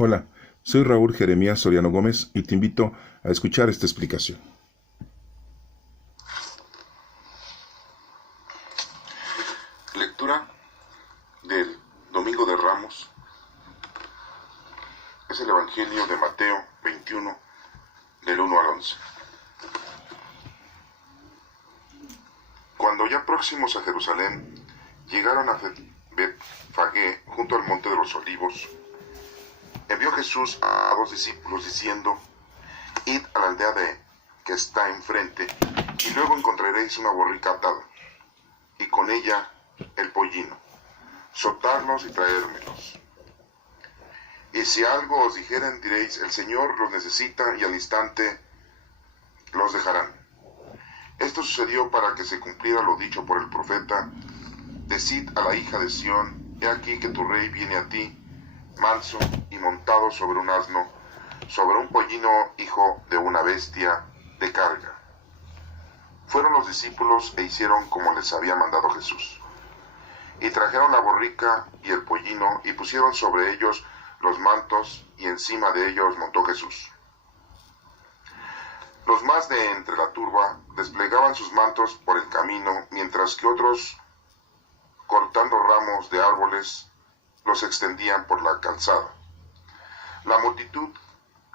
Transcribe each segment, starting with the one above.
Hola, soy Raúl Jeremías Soriano Gómez y te invito a escuchar esta explicación. Lectura del Domingo de Ramos es el Evangelio de Mateo 21, del 1 al 11. Cuando ya próximos a Jerusalén, llegaron a Betfagé, junto al monte de los Olivos, envió Jesús a 2 discípulos diciendo: Id a la aldea que está enfrente, y luego encontraréis una borrica atada, y con ella el pollino. Soltarlos y traérmelos. Y si algo os dijeren, diréis: el Señor los necesita, y al instante los dejarán. Esto sucedió para que se cumpliera lo dicho por el profeta: decid a la hija de Sión, he aquí que tu rey viene a ti, manso y montado sobre un asno, sobre un pollino, hijo de una bestia de carga. Fueron los discípulos e hicieron como les había mandado Jesús. Y trajeron la borrica y el pollino, y pusieron sobre ellos los mantos, y encima de ellos montó Jesús. Los más de entre la turba desplegaban sus mantos por el camino, mientras que otros, cortando ramos de árboles, los extendían por la calzada. La multitud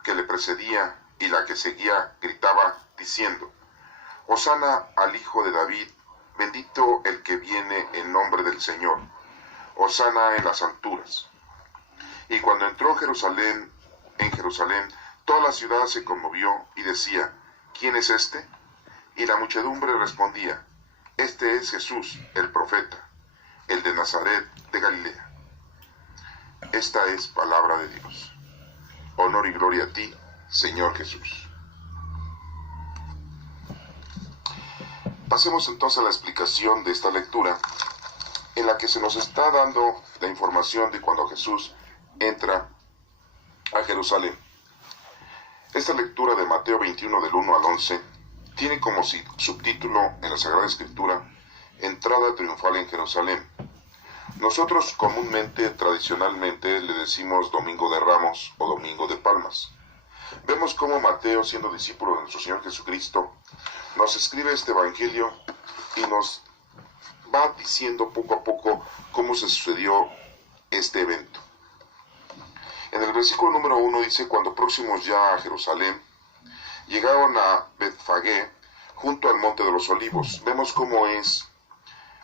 que le precedía y la que seguía gritaba diciendo: Hosana al Hijo de David, bendito el que viene en nombre del Señor, Hosana en las alturas. Y cuando entró en Jerusalén, toda la ciudad se conmovió y decía: ¿quién es este? Y la muchedumbre respondía: este es Jesús, el profeta, el de Nazaret de Galilea. Esta es palabra de Dios. Honor y gloria a ti, Señor Jesús. Pasemos entonces a la explicación de esta lectura, en la que se nos está dando la información de cuando Jesús entra a Jerusalén. Esta lectura de Mateo 21 del 1 al 11 tiene como subtítulo en la Sagrada Escritura: Entrada triunfal en Jerusalén. Nosotros comúnmente, tradicionalmente, le decimos Domingo de Ramos o Domingo de Palmas. Vemos cómo Mateo, siendo discípulo de nuestro Señor Jesucristo, nos escribe este Evangelio y nos va diciendo poco a poco cómo se sucedió este evento. En el versículo número 1 dice: cuando próximos ya a Jerusalén, llegaron a Betfagé, junto al monte de los Olivos. Vemos cómo es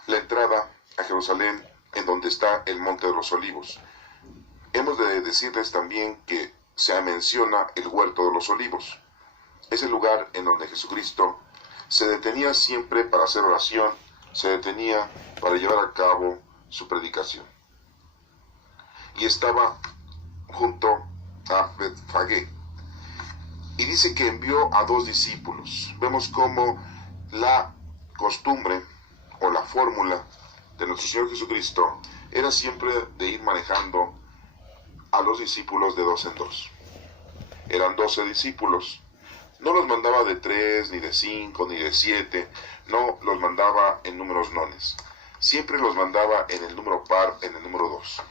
la entrada a Jerusalén, en donde está el monte de los Olivos. Hemos de decirles también que se menciona el huerto de los Olivos. Es el lugar en donde Jesucristo se detenía siempre para hacer oración, se detenía para llevar a cabo su predicación. Y estaba junto a Betfagé. Y dice que envió a 2 discípulos. Vemos cómo la costumbre o la fórmula de nuestro Señor Jesucristo era siempre de ir manejando a los discípulos de 2 en 2. Eran 12 discípulos. No los mandaba de 3, ni de 5, ni de 7. No los mandaba en números nones. Siempre los mandaba en el número par, en el número 2.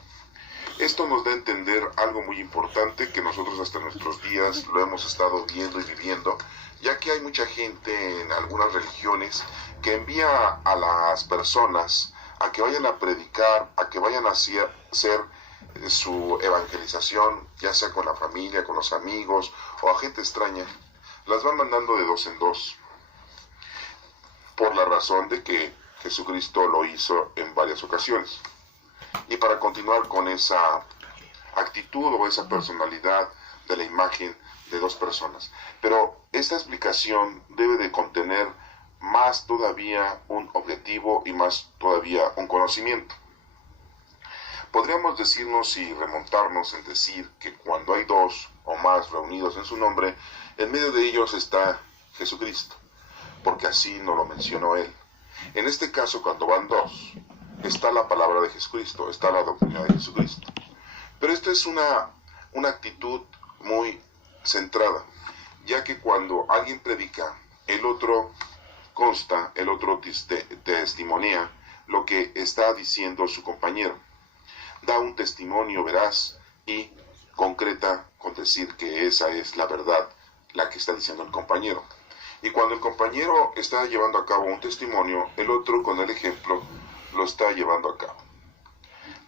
Esto nos da a entender algo muy importante que nosotros hasta nuestros días lo hemos estado viendo y viviendo, ya que hay mucha gente en algunas religiones que envía a las personas a que vayan a predicar, a que vayan a hacer su evangelización, ya sea con la familia, con los amigos o a gente extraña. Las van mandando de 2 en 2, por la razón de que Jesucristo lo hizo en varias ocasiones. Y para continuar con esa actitud o esa personalidad de la imagen de 2 personas. Pero esta explicación debe de contener más todavía un objetivo y más todavía un conocimiento. Podríamos decirnos y remontarnos en decir que cuando hay 2 o más reunidos en su nombre, en medio de ellos está Jesucristo, porque así nos lo mencionó él. En este caso, cuando van 2, está la palabra de Jesucristo, está la doctrina de Jesucristo. Pero esta es una actitud muy centrada, ya que cuando alguien predica, el otro consta, el otro testimonia lo que está diciendo su compañero. Da un testimonio veraz y concreta con decir que esa es la verdad, la que está diciendo el compañero. Y cuando el compañero está llevando a cabo un testimonio, el otro con el ejemplo lo está llevando a cabo.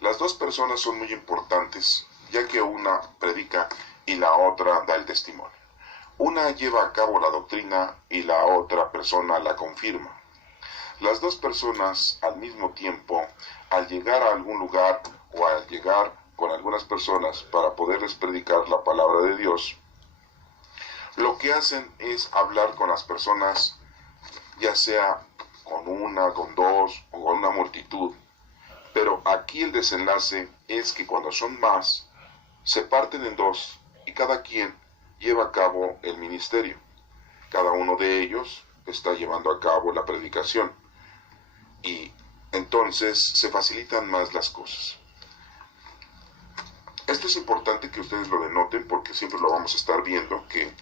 Las dos personas son muy importantes, ya que una predica y la otra da el testimonio. Una lleva a cabo la doctrina y la otra persona la confirma. Las dos personas al mismo tiempo, al llegar a algún lugar o al llegar con algunas personas para poderles predicar la palabra de Dios, lo que hacen es hablar con las personas, ya sea con una, con dos o con una multitud. Pero aquí el desenlace es que cuando son más, se parten en dos y cada quien lleva a cabo el ministerio. Cada uno de ellos está llevando a cabo la predicación y entonces se facilitan más las cosas. Esto es importante que ustedes lo denoten porque siempre lo vamos a estar viendo, que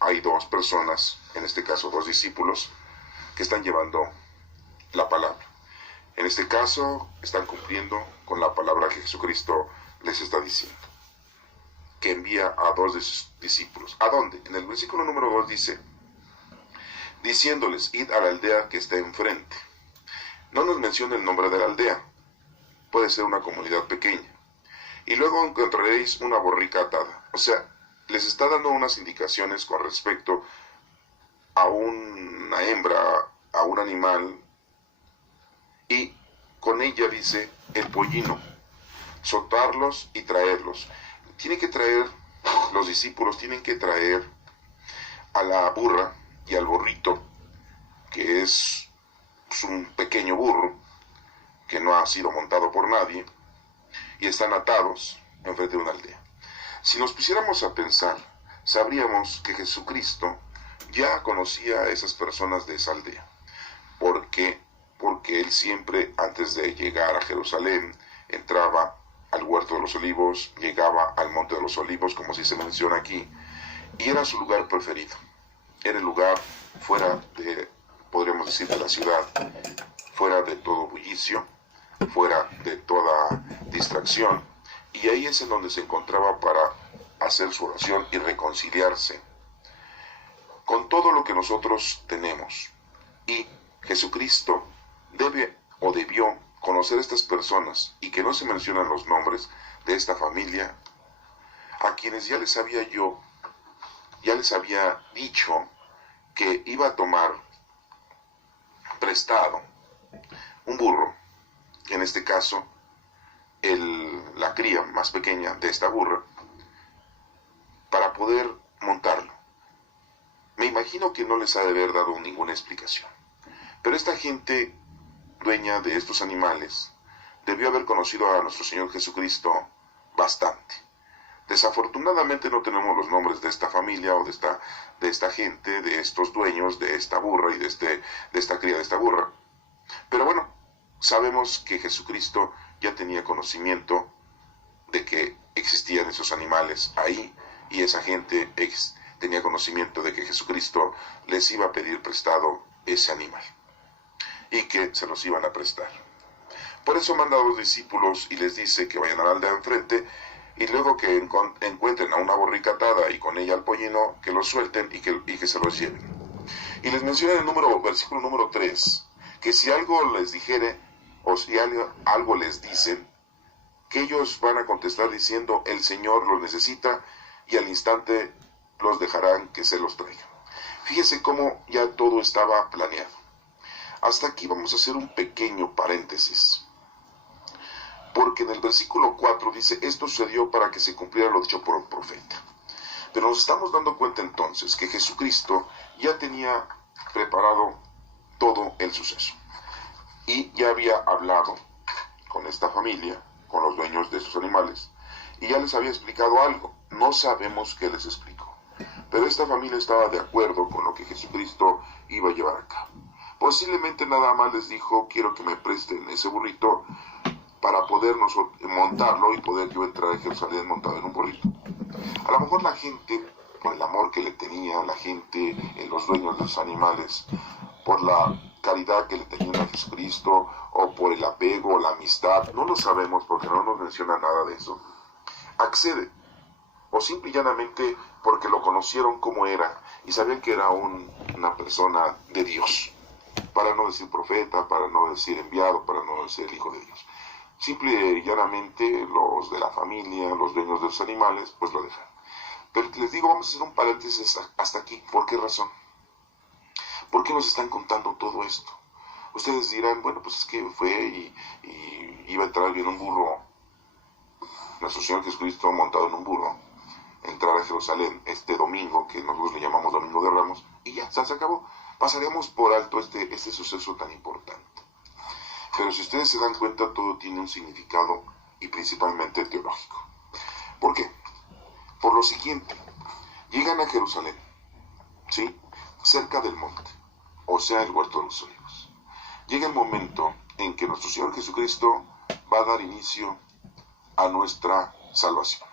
hay dos personas, en este caso dos discípulos, que están llevando la palabra. En este caso están cumpliendo con la palabra que Jesucristo les está diciendo, que envía a dos de sus discípulos. ¿A dónde? En el versículo número 2 dice, diciéndoles, id a la aldea que está enfrente. No nos menciona el nombre de la aldea, puede ser una comunidad pequeña. Y luego encontraréis una borrica atada. O sea, les está dando unas indicaciones con respecto a una hembra, a un animal, y con ella dice el pollino, soltarlos y traerlos. Tienen que traer, los discípulos tienen que traer a la burra y al burrito, que es un pequeño burro que no ha sido montado por nadie, y están atados enfrente de una aldea. Si nos pusiéramos a pensar, sabríamos que Jesucristo ya conocía a esas personas de esa aldea. ¿Por qué? Porque él siempre, antes de llegar a Jerusalén, entraba al huerto de los olivos, llegaba al monte de los olivos, como así se menciona aquí, y era su lugar preferido. Era el lugar fuera de, podríamos decir, de la ciudad, fuera de todo bullicio, fuera de toda distracción, y ahí es en donde se encontraba para hacer su oración y reconciliarse con todo lo que nosotros tenemos. Y Jesucristo debe o debió conocer a estas personas, y que no se mencionan los nombres de esta familia, a quienes ya les había dicho que iba a tomar prestado un burro, en este caso la cría más pequeña de esta burra, para poder montarlo. Me imagino que no les ha de haber dado ninguna explicación, pero esta gente dueña de estos animales debió haber conocido a nuestro Señor Jesucristo bastante. Desafortunadamente no tenemos los nombres de esta familia o de esta gente, de estos dueños de esta burra y de esta cría de esta burra. Pero bueno, sabemos que Jesucristo ya tenía conocimiento de que existían esos animales ahí, y esa gente tenía conocimiento de que Jesucristo les iba a pedir prestado ese animal y que se los iban a prestar. Por eso manda a los discípulos y les dice que vayan a la aldea enfrente, y luego que encuentren a una borrica atada y con ella al pollino, que los suelten y que se los lleven. Y les menciona en el versículo número 3, que si algo les dijere, o si algo les dicen, que ellos van a contestar diciendo, el Señor los necesita, y al instante los dejarán que se los traigan. Fíjese cómo ya todo estaba planeado. Hasta aquí vamos a hacer un pequeño paréntesis, porque en el versículo 4 dice, esto sucedió para que se cumpliera lo dicho por el profeta. Pero nos estamos dando cuenta entonces que Jesucristo ya tenía preparado todo el suceso, y ya había hablado con esta familia, con los dueños de estos animales, y ya les había explicado algo. No sabemos qué les explicó, pero esta familia estaba de acuerdo con lo que Jesucristo iba a llevar a cabo. Posiblemente nada más les dijo, quiero que me presten ese burrito para poder montarlo y poder yo entrar a Jerusalén montado en un burrito. A lo mejor la gente, por el amor que le tenía la gente, los dueños de los animales, por la caridad que le tenían a Jesucristo, o por el apego o la amistad, no lo sabemos porque no nos menciona nada de eso, accede. o simple y llanamente porque lo conocieron como era y sabían que era una persona de Dios, para no decir profeta, para no decir enviado, para no decir el hijo de Dios. Simple y llanamente los de la familia, los dueños de los animales, pues lo dejan. Pero les digo, vamos a hacer un paréntesis hasta aquí. ¿Por qué razón? ¿Por qué nos están contando todo esto? Ustedes dirán, bueno, pues es que fue y iba a entrar bien un burro, nuestro Señor Jesucristo montado en un burro, entrar a Jerusalén este domingo, que nosotros le llamamos Domingo de Ramos, y ya, se acabó. Pasaremos por alto este suceso tan importante. Pero si ustedes se dan cuenta, todo tiene un significado y principalmente teológico. ¿Por qué? Por lo siguiente, llegan a Jerusalén, ¿sí?, cerca del monte, o sea, el huerto de los olivos. Llega el momento en que nuestro Señor Jesucristo va a dar inicio a nuestra salvación.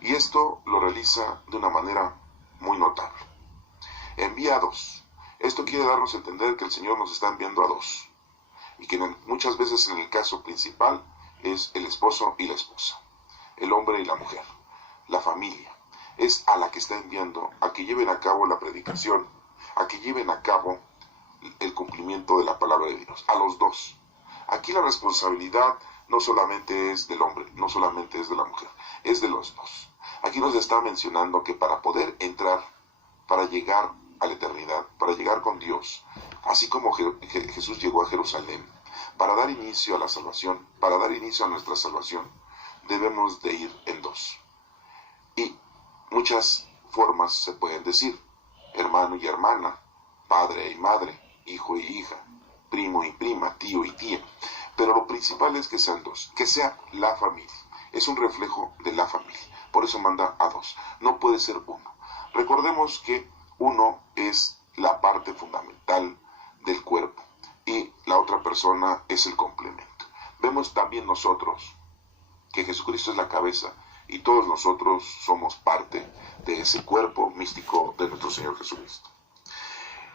Y esto lo realiza de una manera muy notable. Envía a dos. Esto quiere darnos a entender que el Señor nos está enviando a dos. Y que muchas veces en el caso principal es el esposo y la esposa, el hombre y la mujer, la familia. Es a la que está enviando a que lleven a cabo la predicación, a que lleven a cabo el cumplimiento de la palabra de Dios, a los dos. Aquí la responsabilidad no solamente es del hombre, no solamente es de la mujer, es de los dos. Aquí nos está mencionando que para poder entrar, para llegar a la eternidad, para llegar con Dios, así como Jesús llegó a Jerusalén, para dar inicio a la salvación, para dar inicio a nuestra salvación, debemos de ir en dos. Y muchas formas se pueden decir: hermano y hermana, padre y madre, hijo y hija, primo y prima, tío y tía. Pero lo principal es que sean dos, que sea la familia. Es un reflejo de la familia. Por eso manda a dos. No puede ser uno. Recordemos que uno es la parte fundamental del cuerpo y la otra persona es el complemento. Vemos también nosotros que Jesucristo es la cabeza y todos nosotros somos parte de ese cuerpo místico de nuestro Señor Jesucristo.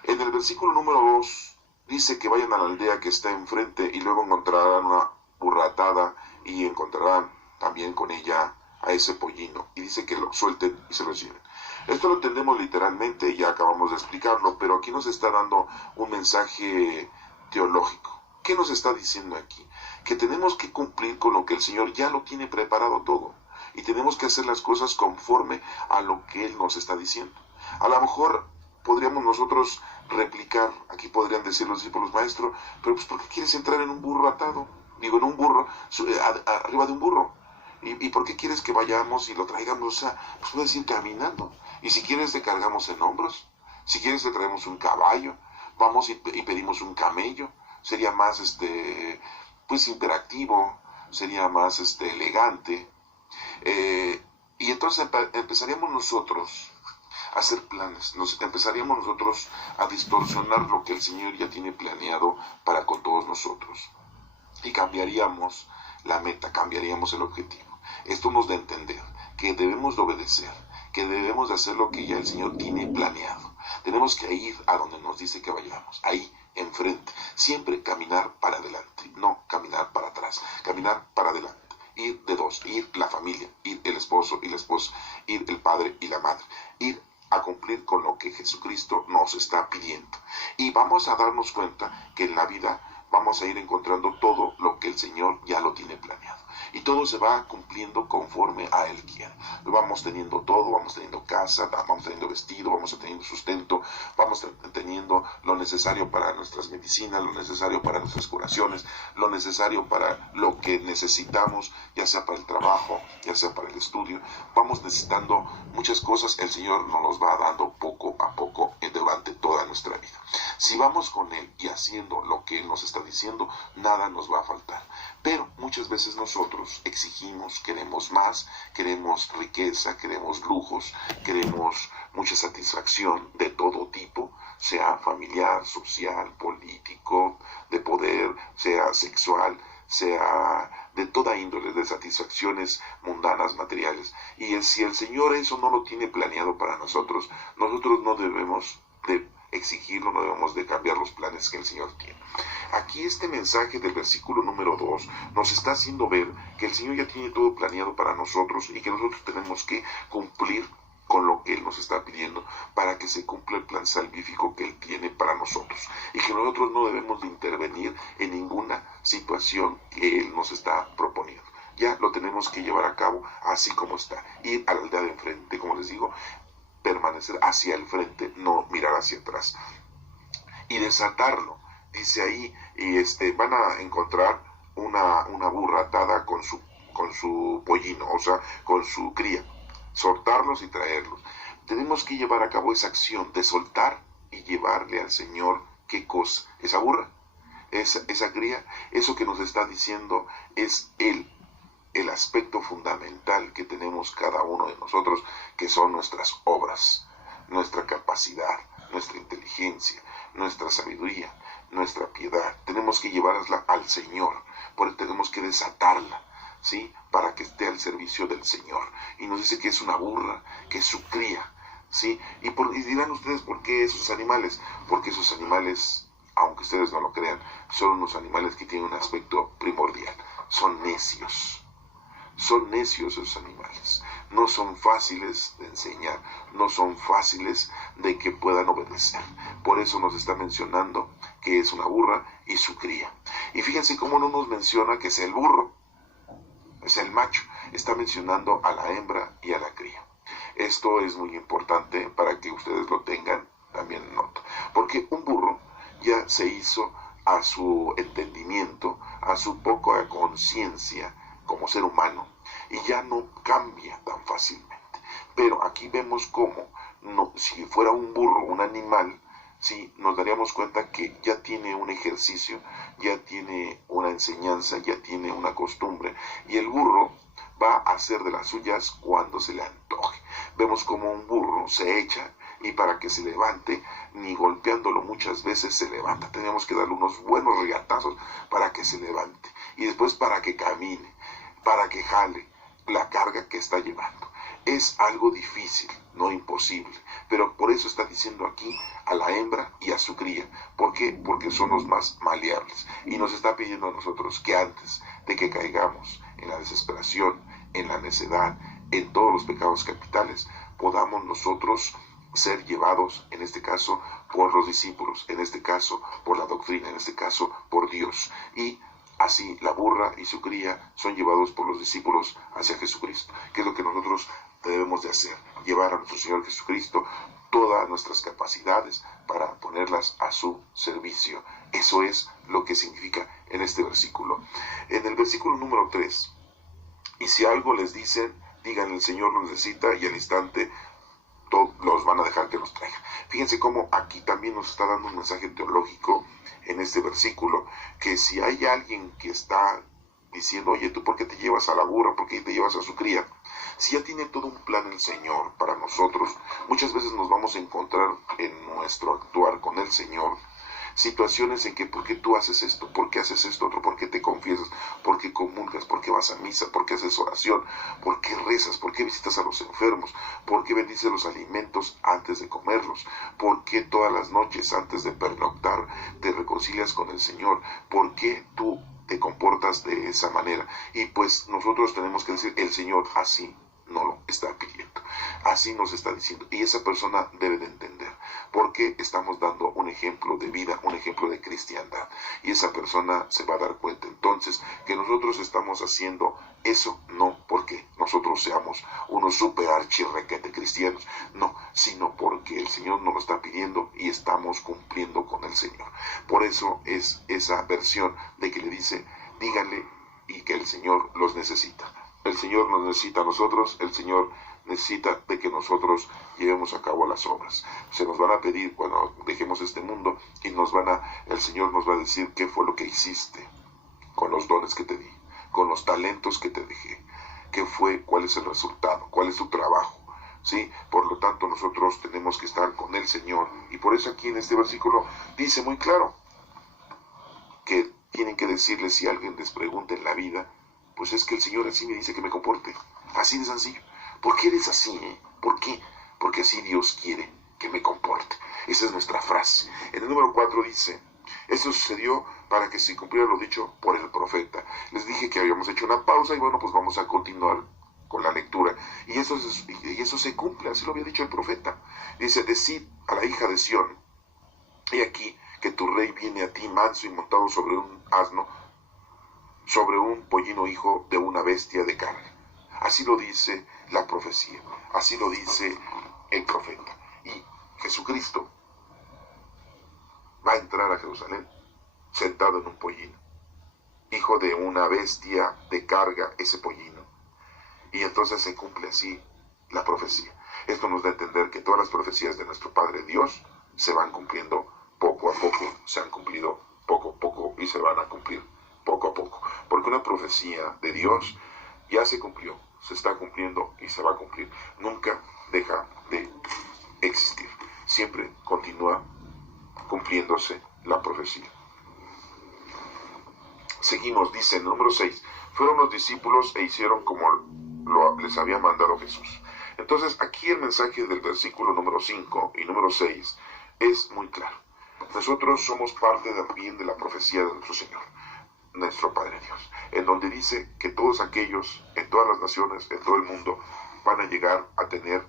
En el versículo número 2 dice que vayan a la aldea que está enfrente y luego encontrarán una burra atada y encontrarán también con ella a ese pollino. Y dice que lo suelten y se lo lleven. Esto lo entendemos literalmente y ya acabamos de explicarlo, pero aquí nos está dando un mensaje teológico. ¿Qué nos está diciendo aquí? Que tenemos que cumplir con lo que el Señor ya lo tiene preparado todo. Y tenemos que hacer las cosas conforme a lo que Él nos está diciendo. A lo mejor podríamos nosotros replicar, aquí podrían decir los discípulos: maestro, pero pues ¿por qué quieres entrar en un burro atado? Digo, en un burro, arriba de un burro. ¿Y por qué quieres que vayamos y lo traigamos? O sea, pues puedes ir caminando. Y si quieres te cargamos en hombros. Si quieres te traemos un caballo. Vamos y pedimos un camello. Sería más, pues interactivo. Sería más, elegante. Y entonces empezaríamos nosotros a hacer planes. Empezaríamos nosotros a distorsionar lo que el Señor ya tiene planeado para con todos nosotros. Y cambiaríamos la meta, cambiaríamos el objetivo. Esto nos da a entender que debemos de obedecer, que debemos de hacer lo que ya el Señor tiene planeado. Tenemos que ir a donde nos dice que vayamos, ahí enfrente. Siempre caminar para adelante, no caminar para atrás, caminar para adelante. Ir de dos, ir la familia, ir el esposo y la esposa, ir el padre y la madre, ir a cumplir con lo que Jesucristo nos está pidiendo. Y vamos a darnos cuenta que en la vida vamos a ir encontrando todo lo que el Señor ya lo tiene planeado. Y todo se va cumpliendo conforme a Él quiere. Vamos teniendo todo, vamos teniendo casa, vamos teniendo vestido, vamos teniendo sustento, vamos teniendo lo necesario para nuestras medicinas, lo necesario para nuestras curaciones, lo necesario para lo que necesitamos, ya sea para el trabajo, ya sea para el estudio. Vamos necesitando muchas cosas, el Señor nos los va dando poco a poco durante toda nuestra vida. Si vamos con Él y haciendo lo que Él nos está diciendo, nada nos va a faltar. Pero muchas veces nosotros exigimos, queremos más, queremos riqueza, queremos lujos, queremos mucha satisfacción de todo tipo, sea familiar, social, político, de poder, sea sexual, sea de toda índole, de satisfacciones mundanas, materiales. Y si el Señor eso no lo tiene planeado para nosotros, nosotros no debemos de exigirlo, no debemos de cambiar los planes que el Señor tiene. Aquí este mensaje del versículo número 2 nos está haciendo ver que el Señor ya tiene todo planeado para nosotros y que nosotros tenemos que cumplir con lo que Él nos está pidiendo para que se cumpla el plan salvífico que Él tiene para nosotros, y que nosotros no debemos de intervenir en ninguna situación que Él nos está proponiendo. Ya lo tenemos que llevar a cabo así como está, ir a la aldea de enfrente, como les digo, permanecer hacia el frente, no mirar hacia atrás y desatarlo. Dice ahí, van a encontrar una burra atada con su pollino, o sea, con su cría, soltarlos y traerlos. Tenemos que llevar a cabo esa acción de soltar y llevarle al Señor, ¿qué cosa? Esa burra, esa cría. Eso que nos está diciendo es Él, el aspecto fundamental que tenemos cada uno de nosotros, que son nuestras obras, nuestra capacidad, nuestra inteligencia, nuestra sabiduría, nuestra piedad. Tenemos que llevarla al Señor, por eso tenemos que desatarla, ¿sí? Para que esté al servicio del Señor. Y nos dice que es una burra, que es su cría, ¿sí? Y dirán ustedes, ¿por qué esos animales? Porque esos animales, aunque ustedes no lo crean, son unos animales que tienen un aspecto primordial. Son necios. Son necios esos animales. No son fáciles de enseñar, no son fáciles de que puedan obedecer. Por eso nos está mencionando que es una burra y su cría. Y fíjense cómo no nos menciona que es el burro, es el macho. Está mencionando a la hembra y a la cría. Esto es muy importante para que ustedes lo tengan también en nota. Porque un burro ya se hizo a su entendimiento, a su poca conciencia como ser humano, y ya no cambia tan fácilmente. Pero aquí vemos cómo, si fuera un burro, un animal, sí, nos daríamos cuenta que ya tiene un ejercicio, ya tiene una enseñanza, ya tiene una costumbre, y el burro va a hacer de las suyas cuando se le antoje. Vemos como un burro se echa, y para que se levante, ni golpeándolo muchas veces se levanta. Tenemos que darle unos buenos regatazos para que se levante, y después para que camine, para que jale la carga que está llevando. Es algo difícil, no imposible, pero por eso está diciendo aquí a la hembra y a su cría. ¿Por qué? Porque son los más maleables, y nos está pidiendo a nosotros que antes de que caigamos en la desesperación, en la necedad, en todos los pecados capitales, podamos nosotros ser llevados, en este caso, por los discípulos, en este caso, por la doctrina, en este caso, por Dios. Y así la burra y su cría son llevados por los discípulos hacia Jesucristo, que es lo que nosotros debemos de hacer, llevar a nuestro Señor Jesucristo todas nuestras capacidades para ponerlas a su servicio. Eso es lo que significa en este versículo. En el versículo número 3, y si algo les dicen, digan el Señor lo necesita, y al instante los van a dejar que los traigan. Fíjense cómo aquí también nos está dando un mensaje teológico en este versículo, que si hay alguien que está diciendo, oye, ¿tú por qué te llevas a la burra? ¿Por qué te llevas a su cría? Si ya tiene todo un plan el Señor para nosotros, muchas veces nos vamos a encontrar en nuestro actuar con el Señor situaciones en que, ¿por qué tú haces esto? ¿Por qué haces esto otro? ¿Por qué te confiesas? ¿Por qué comulgas? ¿Por qué vas a misa? ¿Por qué haces oración? ¿Por qué rezas? ¿Por qué visitas a los enfermos? ¿Por qué bendices los alimentos antes de comerlos? ¿Por qué todas las noches antes de pernoctar te reconcilias con el Señor? ¿Por qué tú te comportas de esa manera? Y pues nosotros tenemos que decir, el Señor así no lo está pidiendo, así nos está diciendo, y esa persona debe de entender, porque estamos dando un ejemplo de vida, un ejemplo de cristiandad, y esa persona se va a dar cuenta entonces que nosotros estamos haciendo eso no porque nosotros seamos unos super archirrequete cristianos, no, sino porque el Señor nos lo está pidiendo y estamos cumpliendo con el Señor. Por eso es esa versión de que le dice, díganle, y que el Señor los necesita. El Señor nos necesita a nosotros, el Señor necesita de que nosotros llevemos a cabo las obras. Se nos van a pedir cuando dejemos este mundo, y el Señor nos va a decir qué fue lo que hiciste con los dones que te di, con los talentos que te dejé, qué fue, cuál es el resultado, cuál es tu trabajo, ¿sí? Por lo tanto, nosotros tenemos que estar con el Señor, y por eso aquí en este versículo dice muy claro que tienen que decirle, si alguien les pregunta en la vida, pues es que el Señor así me dice que me comporte, así de sencillo. ¿Por qué eres así? ¿Por qué? Porque así Dios quiere que me comporte. Esa es nuestra frase. En el número 4 dice, esto sucedió para que se cumpliera lo dicho por el profeta. Les dije que habíamos hecho una pausa y bueno, pues vamos a continuar con la lectura. Y eso se cumple, así lo había dicho el profeta. Dice, decid a la hija de Sión, he aquí que tu rey viene a ti manso y montado sobre un asno, sobre un pollino hijo de una bestia de carga. Así lo dice la profecía, así lo dice el profeta. Y Jesucristo va a entrar a Jerusalén sentado en un pollino, hijo de una bestia de carga, ese pollino. Y entonces se cumple así la profecía. Esto nos da a entender que todas las profecías de nuestro Padre Dios se van cumpliendo poco a poco, se han cumplido poco a poco y se van a cumplir poco a poco. Porque una profecía de Dios ya se cumplió, se está cumpliendo y se va a cumplir. Nunca deja de existir. Siempre continúa cumpliéndose la profecía. Seguimos, dice el número 6. Fueron los discípulos e hicieron como les había mandado Jesús. Entonces aquí el mensaje del versículo número 5 y número 6 es muy claro. Nosotros somos parte también de la profecía de nuestro Señor, nuestro Padre Dios, en donde dice que todos aquellos, en todas las naciones, en todo el mundo, van a llegar a tener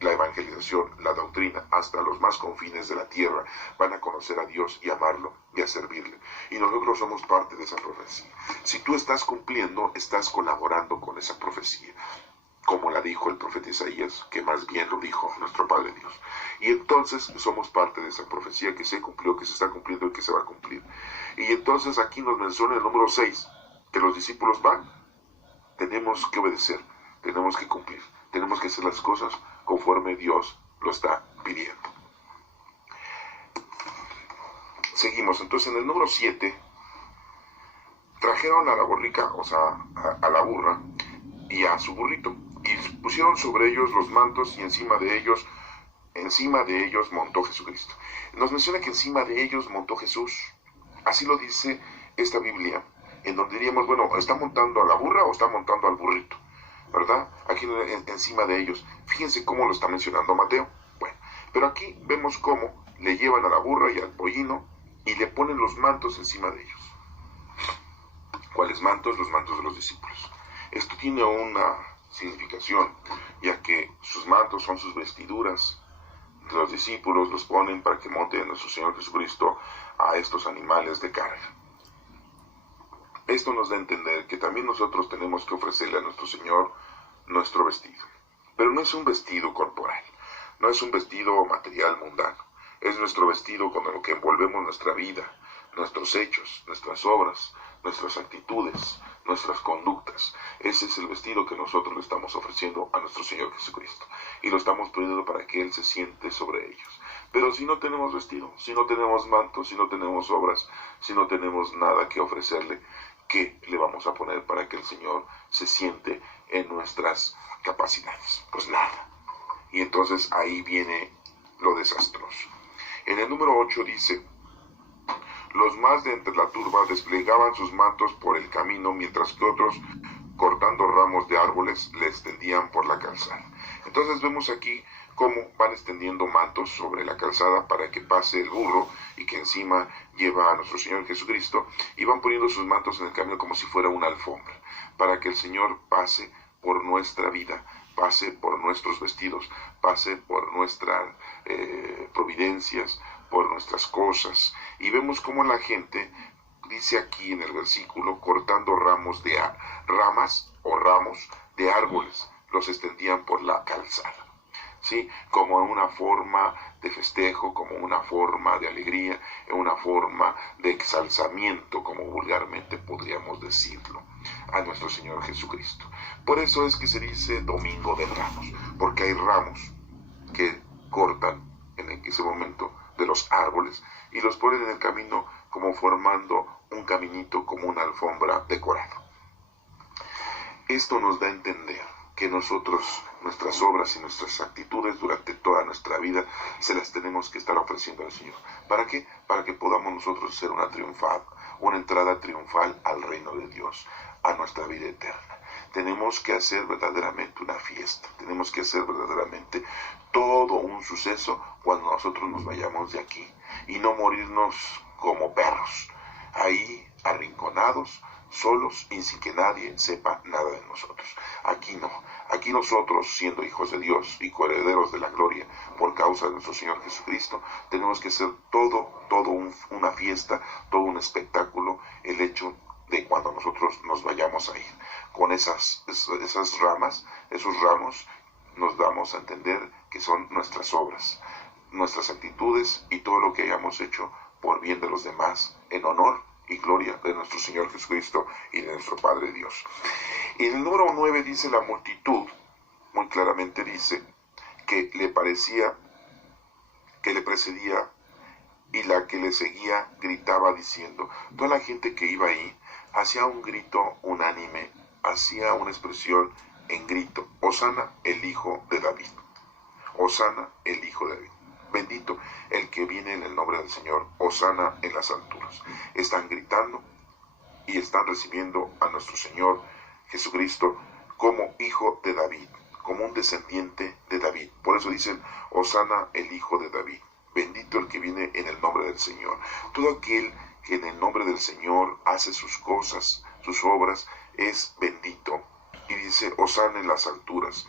la evangelización, la doctrina, hasta los más confines de la tierra, van a conocer a Dios y amarlo y a servirle. Y nosotros somos parte de esa profecía. Si tú estás cumpliendo, estás colaborando con esa profecía, como la dijo el profeta Isaías, que más bien lo dijo nuestro Padre Dios. Y entonces somos parte de esa profecía que se cumplió, que se está cumpliendo y que se va a cumplir. Y entonces aquí nos menciona el número 6, que los discípulos van, tenemos que obedecer, tenemos que cumplir, tenemos que hacer las cosas conforme Dios lo está pidiendo. Seguimos, entonces en el número 7, trajeron a la borrica, o sea, a la burra y a su burrito, y pusieron sobre ellos los mantos y encima de ellos montó Jesucristo. Nos menciona que encima de ellos montó Jesús. Así lo dice esta Biblia, en donde diríamos, bueno, ¿está montando a la burra o está montando al burrito? ¿Verdad? Aquí encima de ellos. Fíjense cómo lo está mencionando Mateo. Bueno, pero aquí vemos cómo le llevan a la burra y al pollino y le ponen los mantos encima de ellos. ¿Cuáles mantos? Los mantos de los discípulos. Esto tiene una significación, ya que sus mantos son sus vestiduras. Los discípulos los ponen para que monten a nuestro Señor Jesucristo a estos animales de carga. Esto nos da a entender que también nosotros tenemos que ofrecerle a nuestro Señor nuestro vestido. Pero no es un vestido corporal, no es un vestido material mundano. Es nuestro vestido con lo que envolvemos nuestra vida, nuestros hechos, nuestras obras, nuestras actitudes, nuestras conductas. Ese es el vestido que nosotros le estamos ofreciendo a nuestro Señor Jesucristo. Y lo estamos poniendo para que Él se siente sobre ellos. Pero si no tenemos vestido, si no tenemos manto, si no tenemos obras, si no tenemos nada que ofrecerle, ¿qué le vamos a poner para que el Señor se siente en nuestras capacidades? Pues nada. Y entonces ahí viene lo desastroso. En el número 8 dice, los más de entre la turba desplegaban sus mantos por el camino, mientras que otros, cortando ramos de árboles, le extendían por la calzada. Entonces vemos aquí cómo van extendiendo mantos sobre la calzada para que pase el burro y que encima lleva a nuestro Señor Jesucristo, y van poniendo sus mantos en el camino como si fuera una alfombra, para que el Señor pase por nuestra vida, pase por nuestros vestidos, pase por nuestras providencias, por nuestras cosas. Y vemos cómo la gente, dice aquí en el versículo, cortando ramas de árboles, los extendían por la calzada. ¿Sí? Como una forma de festejo, como una forma de alegría, una forma de exalzamiento, como vulgarmente podríamos decirlo, a nuestro Señor Jesucristo. Por eso es que se dice Domingo de Ramos, porque hay ramos que cortan en ese momento de los árboles y los ponen en el camino como formando un caminito, como una alfombra decorada. Esto nos da a entender que nosotros, nuestras obras y nuestras actitudes durante toda nuestra vida, se las tenemos que estar ofreciendo al Señor. ¿Para qué? Para que podamos nosotros hacer una entrada triunfal al reino de Dios, a nuestra vida eterna. tenemos que hacer verdaderamente una fiesta, tenemos que hacer verdaderamente todo un suceso cuando nosotros nos vayamos de aquí y no morirnos como perros, ahí arrinconados, solos y sin que nadie sepa nada de nosotros. Aquí no, aquí nosotros, siendo hijos de Dios y coherederos de la gloria por causa de nuestro Señor Jesucristo, tenemos que hacer una fiesta, todo un espectáculo, el hecho de cuando nosotros nos vayamos a ir. Con esas ramas, esos ramos, nos damos a entender que son nuestras obras, nuestras actitudes y todo lo que hayamos hecho por bien de los demás, en honor y gloria de nuestro Señor Jesucristo y de nuestro Padre Dios. Y en el número 9 dice la multitud, muy claramente dice, que le parecía, que le precedía y la que le seguía gritaba diciendo, toda la gente que iba ahí hacía un grito unánime, hacía una expresión en grito, Hosana el Hijo de David, Hosana el Hijo de David. Bendito el que viene en el nombre del Señor, Hosana en las alturas. Están gritando y están recibiendo a nuestro Señor Jesucristo como Hijo de David, como un descendiente de David. Por eso dicen, Hosana el Hijo de David. Bendito el que viene en el nombre del Señor. Todo aquel que en el nombre del Señor hace sus cosas, sus obras, es bendito. Y dice, Hosana en las alturas.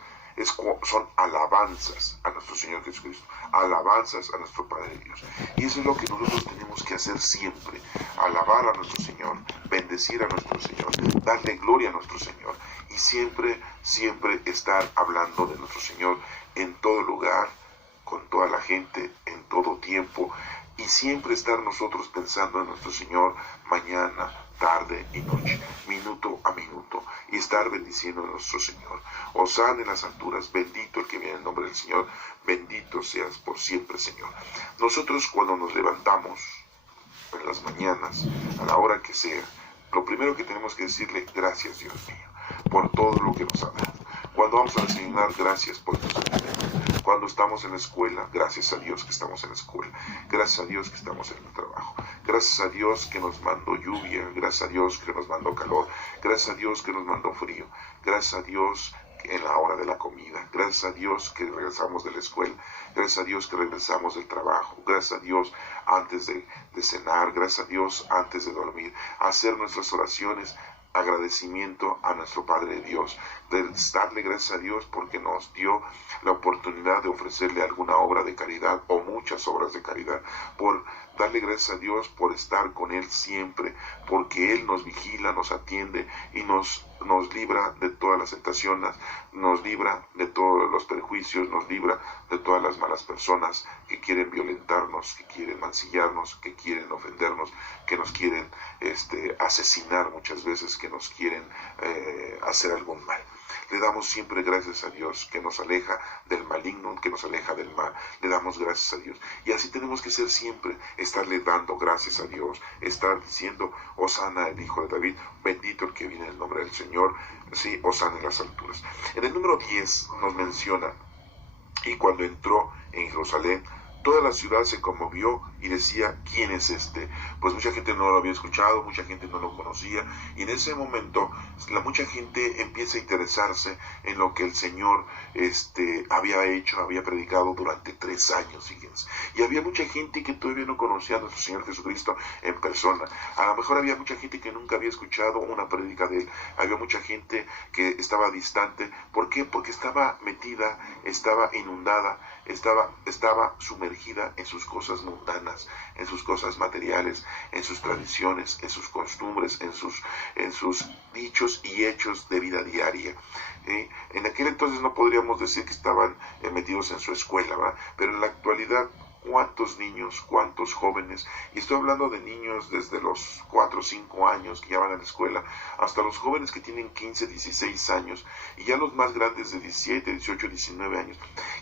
Son alabanzas a nuestro Señor Jesucristo, alabanzas a nuestro Padre Dios. Y eso es lo que nosotros tenemos que hacer siempre, alabar a nuestro Señor, bendecir a nuestro Señor, darle gloria a nuestro Señor y siempre, siempre estar hablando de nuestro Señor en todo lugar, con toda la gente, en todo tiempo, y siempre estar nosotros pensando en nuestro Señor mañana, tarde y noche, minuto a minuto, y estar bendiciendo a nuestro Señor. Hosana en las alturas, bendito el que viene en el nombre del Señor, bendito seas por siempre, Señor. Nosotros cuando nos levantamos en las mañanas, a la hora que sea, lo primero que tenemos que decirle, gracias Dios mío, por todo lo que nos ha dado. Cuando vamos a desayunar, gracias por tus alimentos. Cuando estamos en la escuela, gracias a Dios que estamos en la escuela. Gracias a Dios que estamos en el trabajo. Gracias a Dios que nos mandó lluvia. Gracias a Dios que nos mandó calor. Gracias a Dios que nos mandó frío. Gracias a Dios en la hora de la comida. Gracias a Dios que regresamos de la escuela. Gracias a Dios que regresamos del trabajo. Gracias a Dios antes de cenar. Gracias a Dios antes de dormir. Hacer nuestras oraciones, agradecimiento a nuestro Padre Dios, de darle gracias a Dios porque nos dio la oportunidad de ofrecerle alguna obra de caridad o muchas obras de caridad, por darle gracias a Dios por estar con Él siempre, porque Él nos vigila, nos atiende y nos libra de todas las tentaciones, nos libra de todos los perjuicios, nos libra de todas las malas personas que quieren violentarnos, que quieren mancillarnos, que quieren ofendernos, que nos quieren asesinar muchas veces, que nos quieren hacer algún mal. Le damos siempre gracias a Dios, que nos aleja del maligno, que nos aleja del mal. Le damos gracias a Dios. Y así tenemos que ser siempre, estarle dando gracias a Dios, estar diciendo, Hosana el Hijo de David, bendito el que viene en el nombre del Señor, sí, Hosana en las alturas. En el número 10 nos menciona, y cuando entró en Jerusalén, toda la ciudad se conmovió y decía, ¿quién es este? Pues mucha gente no lo había escuchado, mucha gente no lo conocía, y en ese momento mucha gente empieza a interesarse en lo que el Señor había hecho, había predicado durante 3 años, fíjense. Y había mucha gente que todavía no conocía a nuestro Señor Jesucristo en persona. A lo mejor había mucha gente que nunca había escuchado una prédica de Él. Había mucha gente que estaba distante. ¿Por qué? Porque estaba metida, estaba inundada, estaba sumergida en sus cosas mundanas, en sus cosas materiales, en sus tradiciones, en sus costumbres, en sus dichos y hechos de vida diaria. En aquel entonces no podríamos decir que estaban metidos en su escuela, ¿verdad? Pero en la actualidad, ¿cuántos niños, cuántos jóvenes? Y estoy hablando de niños desde los 4 o 5 años que ya van a la escuela, hasta los jóvenes que tienen 15, 16 años, y ya los más grandes de 17, 18, 19 años.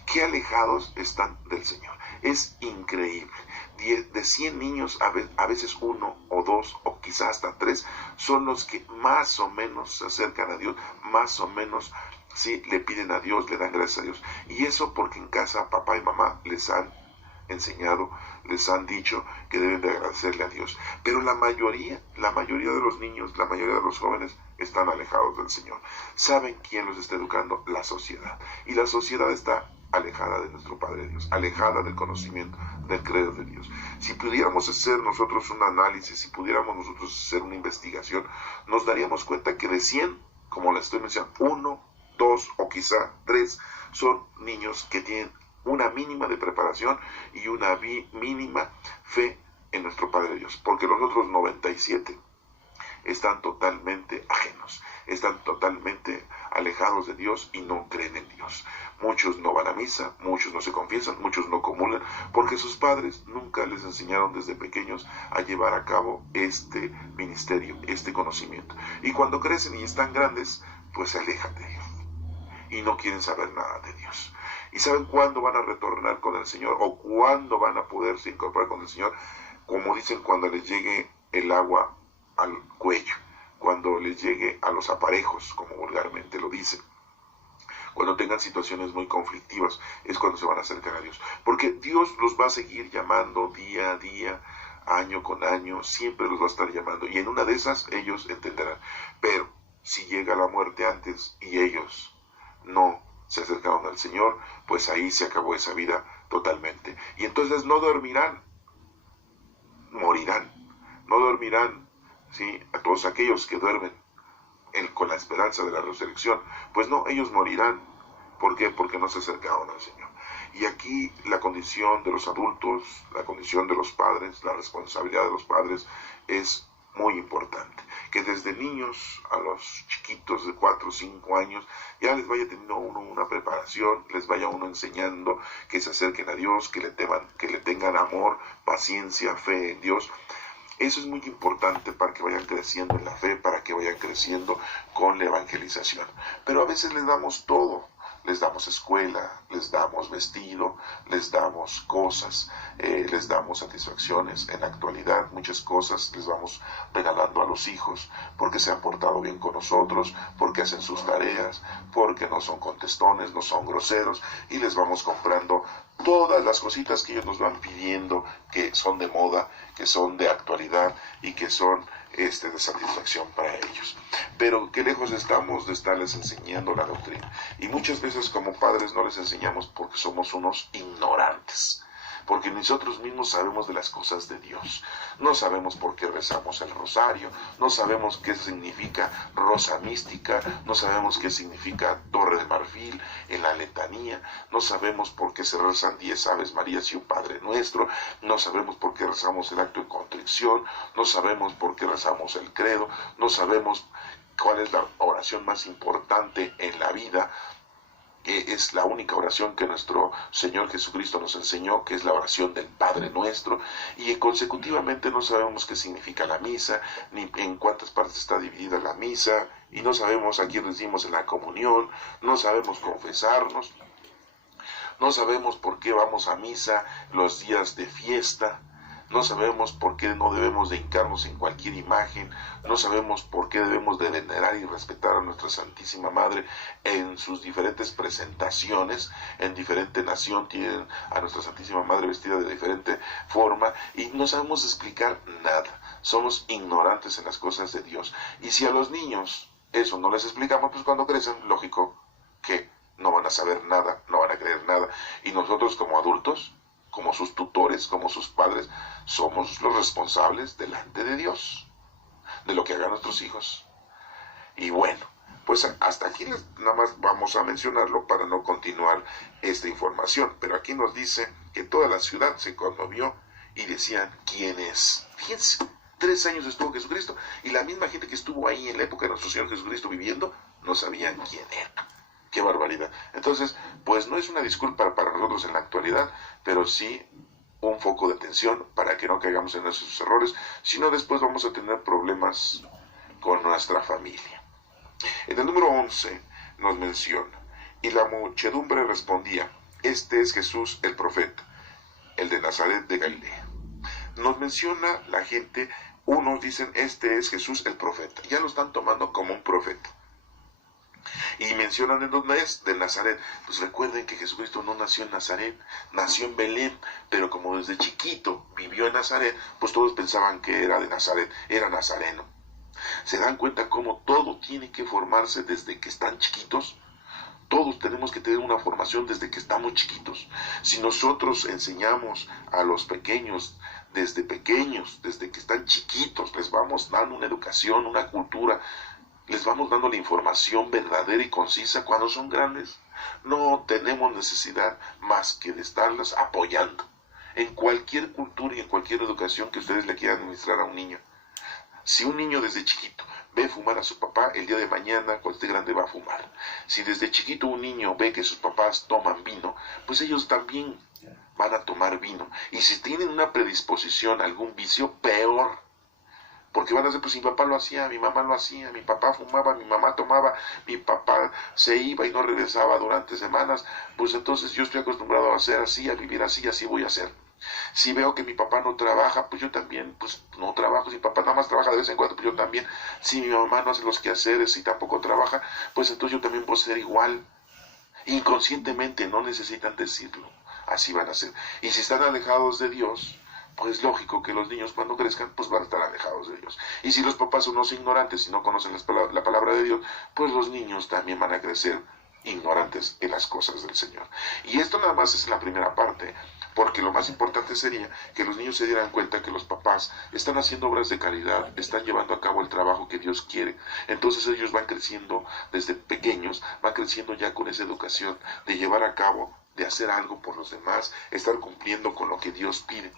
Qué alejados están del Señor. Es increíble. De 100 niños, a veces 1 o 2 o quizás hasta 3 son los que más o menos se acercan a Dios, más o menos sí le piden a Dios, le dan gracias a Dios. Y eso porque en casa papá y mamá les han enseñado, les han dicho que deben de agradecerle a Dios. Pero la mayoría de los niños, la mayoría de los jóvenes están alejados del Señor. ¿Saben quién los está educando? La sociedad. Y la sociedad está alejada de nuestro Padre Dios, alejada del conocimiento, del credo de Dios. Si pudiéramos hacer nosotros un análisis, si pudiéramos nosotros hacer una investigación, nos daríamos cuenta que de 100, como les estoy mencionando, 1, 2 o quizá 3 son niños que tienen una mínima de preparación y una mínima fe en nuestro Padre Dios, porque los otros 97 están totalmente ajenos, están totalmente alejados de Dios y no creen en Dios. Muchos no van a misa, muchos no se confiesan, muchos no comulgan, porque sus padres nunca les enseñaron desde pequeños a llevar a cabo este ministerio, este conocimiento. Y cuando crecen y están grandes, pues se alejan de Dios y no quieren saber nada de Dios. ¿Y saben cuándo van a retornar con el Señor o cuándo van a poderse incorporar con el Señor? Como dicen, cuando les llegue el agua al cuello, cuando les llegue a los aparejos, como vulgarmente lo dicen. Cuando tengan situaciones muy conflictivas, es cuando se van a acercar a Dios. Porque Dios los va a seguir llamando día a día, año con año, siempre los va a estar llamando. Y en una de esas ellos entenderán. Pero si llega la muerte antes y ellos no se acercaron al Señor, pues ahí se acabó esa vida totalmente. Y entonces no dormirán, morirán. No dormirán, ¿sí? A todos aquellos que duermen con la esperanza de la resurrección, pues no, ellos morirán. ¿Por qué? Porque no se acercaron al Señor. Y aquí la condición de los adultos, la condición de los padres, la responsabilidad de los padres es muy importante. Que desde niños a los chiquitos de 4 o 5 años ya les vaya teniendo uno una preparación, les vaya uno enseñando que se acerquen a Dios, que le tengan amor, paciencia, fe en Dios. Eso es muy importante para que vayan creciendo en la fe, para que vayan creciendo con la evangelización. Pero a veces les damos todo. Les damos escuela, les damos vestido, les damos cosas, les damos satisfacciones. En la actualidad muchas cosas les vamos regalando a los hijos porque se han portado bien con nosotros, porque hacen sus tareas, porque no son contestones, no son groseros, y les vamos comprando todas las cositas que ellos nos van pidiendo, que son de moda, que son de actualidad y que son de satisfacción para ellos. Pero qué lejos estamos de estarles enseñando la doctrina. Y muchas veces como padres no les enseñamos porque somos unos ignorantes. Porque nosotros mismos sabemos de las cosas de Dios. No sabemos por qué rezamos el rosario, no sabemos qué significa rosa mística, no sabemos qué significa torre de marfil en la letanía, no sabemos por qué se rezan 10 Aves Marías y un Padre Nuestro, no sabemos por qué rezamos el acto de contrición, no sabemos por qué rezamos el credo, no sabemos cuál es la oración más importante en la vida. Es la única oración que nuestro Señor Jesucristo nos enseñó, que es la oración del Padre Nuestro, y consecutivamente no sabemos qué significa la misa, ni en cuántas partes está dividida la misa, y no sabemos a quién decimos en la comunión, no sabemos confesarnos, no sabemos por qué vamos a misa los días de fiesta, no sabemos por qué no debemos de hincarnos en cualquier imagen, no sabemos por qué debemos de venerar y respetar a nuestra Santísima Madre en sus diferentes presentaciones. En diferente nación tienen a nuestra Santísima Madre vestida de diferente forma y no sabemos explicar nada. Somos ignorantes en las cosas de Dios. Y si a los niños eso no les explicamos, pues cuando crecen, lógico que no van a saber nada, no van a creer nada. Y nosotros como adultos, como sus tutores, como sus padres, somos los responsables delante de Dios de lo que hagan nuestros hijos. Y bueno, pues hasta aquí nada más vamos a mencionarlo para no continuar esta información. Pero aquí nos dice que toda la ciudad se conmovió y decían, ¿quién es? Fíjense, 3 años estuvo Jesucristo y la misma gente que estuvo ahí en la época de nuestro Señor Jesucristo viviendo, no sabían quién era. ¡Qué barbaridad! Entonces, pues no es una disculpa para nosotros en la actualidad, pero sí un foco de atención para que no caigamos en esos errores, sino después vamos a tener problemas con nuestra familia. En el número 11 nos menciona, y la muchedumbre respondía, este es Jesús el profeta, el de Nazaret de Galilea. Nos menciona la gente, unos dicen, este es Jesús el profeta, ya lo están tomando como un profeta. Y mencionan en dónde es, de Nazaret. Pues recuerden que Jesucristo no nació en Nazaret, nació en Belén, pero como desde chiquito vivió en Nazaret, pues todos pensaban que era de Nazaret, era nazareno. ¿Se dan cuenta cómo todo tiene que formarse desde que están chiquitos? Todos tenemos que tener una formación desde que estamos chiquitos. Si nosotros enseñamos a los pequeños, desde que están chiquitos, les vamos dando una educación, una cultura, les vamos dando la información verdadera y concisa cuando son grandes, no tenemos necesidad más que de estarlas apoyando en cualquier cultura y en cualquier educación que ustedes le quieran administrar a un niño. Si un niño desde chiquito ve fumar a su papá, el día de mañana, cuando esté grande, va a fumar. Si desde chiquito un niño ve que sus papás toman vino, pues ellos también van a tomar vino. Y si tienen una predisposición a algún vicio, peor. Porque van a decir, pues mi papá lo hacía, mi mamá lo hacía, mi papá fumaba, mi mamá tomaba, mi papá se iba y no regresaba durante semanas, pues entonces yo estoy acostumbrado a hacer así, a vivir así, y así voy a hacer. Si veo que mi papá no trabaja, pues yo también, pues no trabajo. Si mi papá nada más trabaja de vez en cuando, pues yo también. Si mi mamá no hace los quehaceres y tampoco trabaja, pues entonces yo también puedo ser igual. Inconscientemente, no necesitan decirlo, así van a ser. Y si están alejados de Dios, pues lógico que los niños cuando crezcan, pues van a estar alejados de Dios. Y si los papás son unos ignorantes y no conocen la palabra de Dios, pues los niños también van a crecer ignorantes en las cosas del Señor. Y esto nada más es la primera parte, porque lo más importante sería que los niños se dieran cuenta que los papás están haciendo obras de caridad, están llevando a cabo el trabajo que Dios quiere. Entonces ellos van creciendo desde pequeños, van creciendo ya con esa educación de llevar a cabo, de hacer algo por los demás, estar cumpliendo con lo que Dios pide.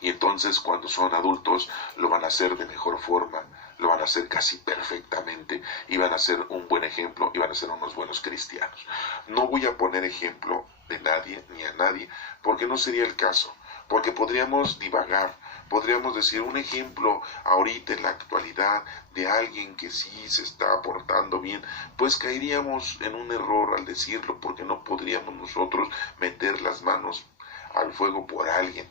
Y entonces cuando son adultos lo van a hacer de mejor forma, lo van a hacer casi perfectamente y van a ser un buen ejemplo y van a ser unos buenos cristianos. No voy a poner ejemplo de nadie ni a nadie porque no sería el caso, porque podríamos divagar, podríamos decir un ejemplo ahorita en la actualidad de alguien que sí se está portando bien, pues caeríamos en un error al decirlo porque no podríamos nosotros meter las manos al fuego por alguien.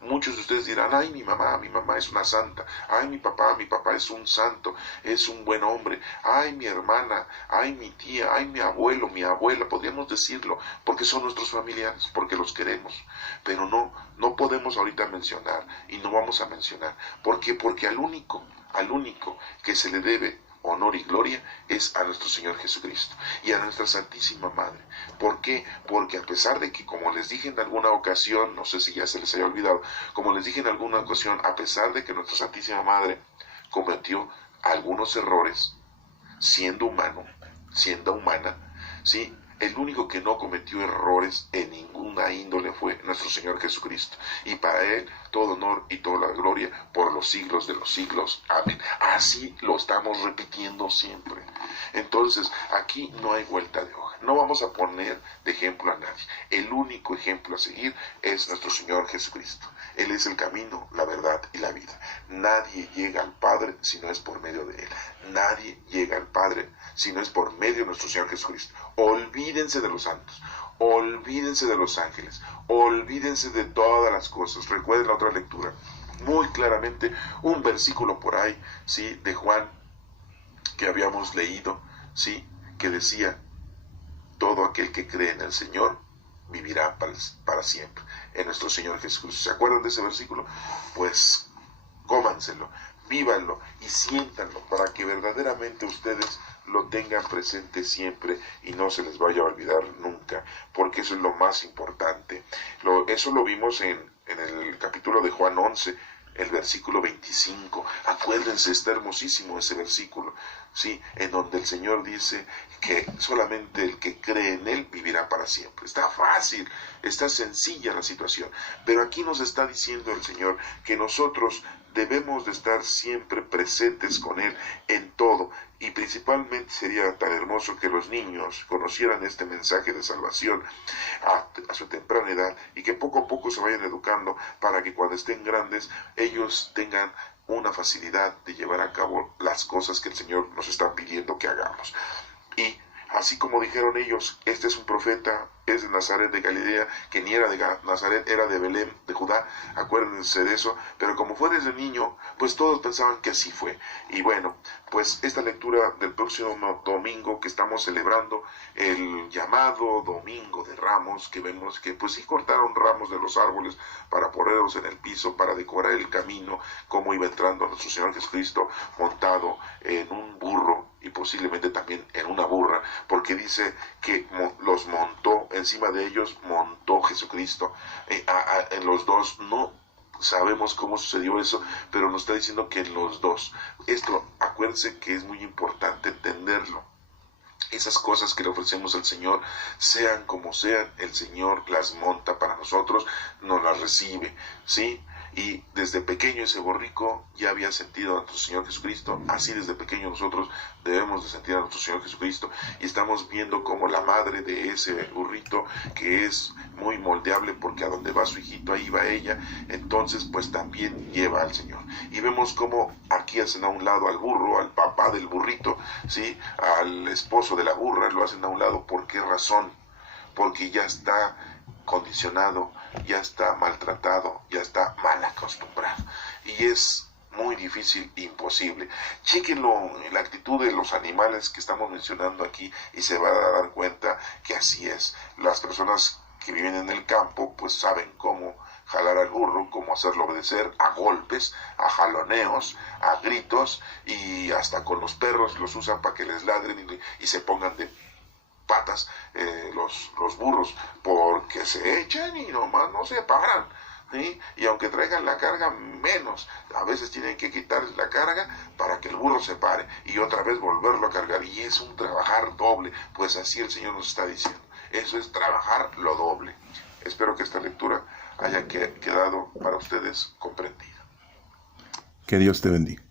Muchos de ustedes dirán, ay, mi mamá es una santa, ay, mi papá es un santo, es un buen hombre, ay, mi hermana, ay, mi tía, ay, mi abuelo, mi abuela, podríamos decirlo, porque son nuestros familiares, porque los queremos, pero no podemos ahorita mencionar, y no vamos a mencionar. ¿Por qué? Porque al único que se le debe honor y gloria es a nuestro Señor Jesucristo y a nuestra Santísima Madre. ¿Por qué? Porque a pesar de que, como les dije en alguna ocasión, no sé si ya se les haya olvidado, como les dije en alguna ocasión, a pesar de que nuestra Santísima Madre cometió algunos errores, siendo humana, ¿sí? El único que no cometió errores en ninguna índole fue nuestro Señor Jesucristo. Y para Él todo honor y toda la gloria por los siglos de los siglos. Amén. Así lo estamos repitiendo siempre. Entonces, aquí no hay vuelta de hoja. No vamos a poner de ejemplo a nadie. El único ejemplo a seguir es nuestro Señor Jesucristo. Él es el camino, la verdad y la vida. Nadie llega al Padre si no es por medio de Él. Nadie llega al Padre si no es por medio de nuestro Señor Jesucristo. Olvídense de los santos, olvídense de los ángeles, olvídense de todas las cosas. Recuerden la otra lectura, muy claramente, un versículo por ahí, ¿sí?, de Juan, que habíamos leído, ¿sí?, que decía, todo aquel que cree en el Señor vivirá para siempre, en nuestro Señor Jesucristo. ¿Se acuerdan de ese versículo? Pues cómanselo, vívanlo y siéntanlo para que verdaderamente ustedes lo tengan presente siempre y no se les vaya a olvidar nunca, porque eso es lo más importante. Eso lo vimos en el capítulo de Juan 11, el versículo 25. Acuérdense, está hermosísimo ese versículo, ¿sí?, en donde el Señor dice que solamente el que cree en Él vivirá para siempre. Está fácil, está sencilla la situación, pero aquí nos está diciendo el Señor que nosotros debemos de estar siempre presentes con Él en todo, y principalmente sería tan hermoso que los niños conocieran este mensaje de salvación a su temprana edad y que poco a poco se vayan educando para que cuando estén grandes ellos tengan una facilidad de llevar a cabo las cosas que el Señor nos está pidiendo que hagamos. Y así como dijeron ellos, este es un profeta es de Nazaret de Galilea, que ni era de Nazaret, era de Belén, de Judá, acuérdense de eso, pero como fue desde niño, pues todos pensaban que así fue. Y bueno, pues esta lectura del próximo domingo que estamos celebrando, el llamado Domingo de Ramos, que vemos que pues sí cortaron ramos de los árboles para ponerlos en el piso, para decorar el camino, como iba entrando nuestro Señor Jesucristo montado en un burro, y posiblemente también en una burra, porque dice que los montó, encima de ellos montó Jesucristo. En los dos no sabemos cómo sucedió eso, pero nos está diciendo que en los dos. Esto, acuérdense que es muy importante entenderlo. Esas cosas que le ofrecemos al Señor, sean como sean, el Señor las monta para nosotros, nos las recibe, ¿sí? Y desde pequeño ese borrico ya había sentido a nuestro Señor Jesucristo, así desde pequeño nosotros debemos de sentir a nuestro Señor Jesucristo, y estamos viendo como la madre de ese burrito, que es muy moldeable porque a donde va su hijito ahí va ella, entonces pues también lleva al Señor. Y vemos como aquí hacen a un lado al burro, al papá del burrito, ¿sí? Al esposo de la burra lo hacen a un lado. ¿Por qué razón? Porque ya está condicionado, ya está maltratado, ya está mal acostumbrado, y es muy difícil, imposible. Chéquenlo, la actitud de los animales que estamos mencionando aquí, y se va a dar cuenta que así es. Las personas que viven en el campo pues saben cómo jalar al burro, cómo hacerlo obedecer, a golpes, a jaloneos, a gritos, y hasta con los perros los usan para que les ladren y se pongan de patas los burros, porque se echan y nomás no se paran, ¿sí? Y aunque traigan la carga menos, a veces tienen que quitarles la carga para que el burro se pare y otra vez volverlo a cargar, y es un trabajar doble. Pues así el Señor nos está diciendo, eso es trabajar lo doble. Espero que esta lectura haya quedado para ustedes comprendida. Que Dios te bendiga.